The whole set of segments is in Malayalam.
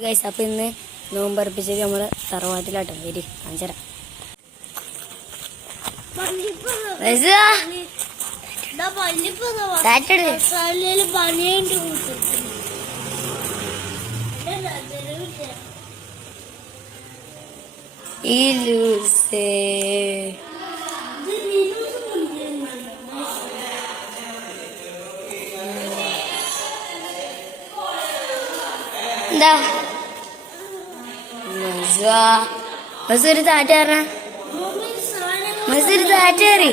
ഗൈസ്, അപ്പം ഇന്ന് നോമ്പറപ്പിച്ചത് നമ്മൾ തറവാട്ടിലാട്ടോ. വരി കാണിച്ചരാ. ഈ ലൂസേ എന്താ മസൂര് താറ്റാറ മസൂര് താറ്റേറി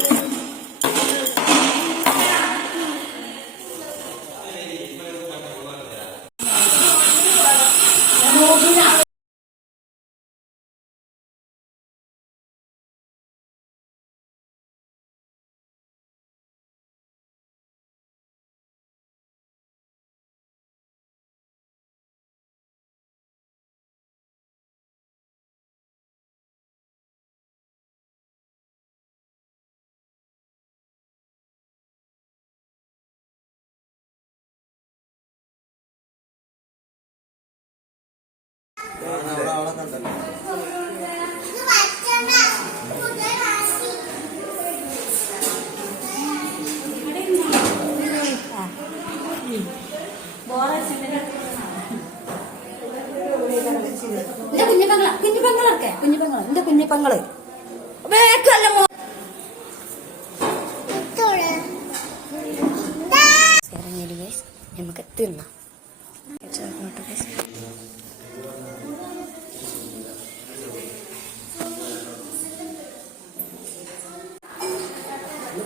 കുഞ്ഞിപ്പങ്ങള് നമുക്ക് തിന്നാം.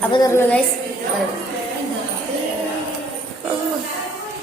അപ്പൊ തുറന്നു ഗൈസ്,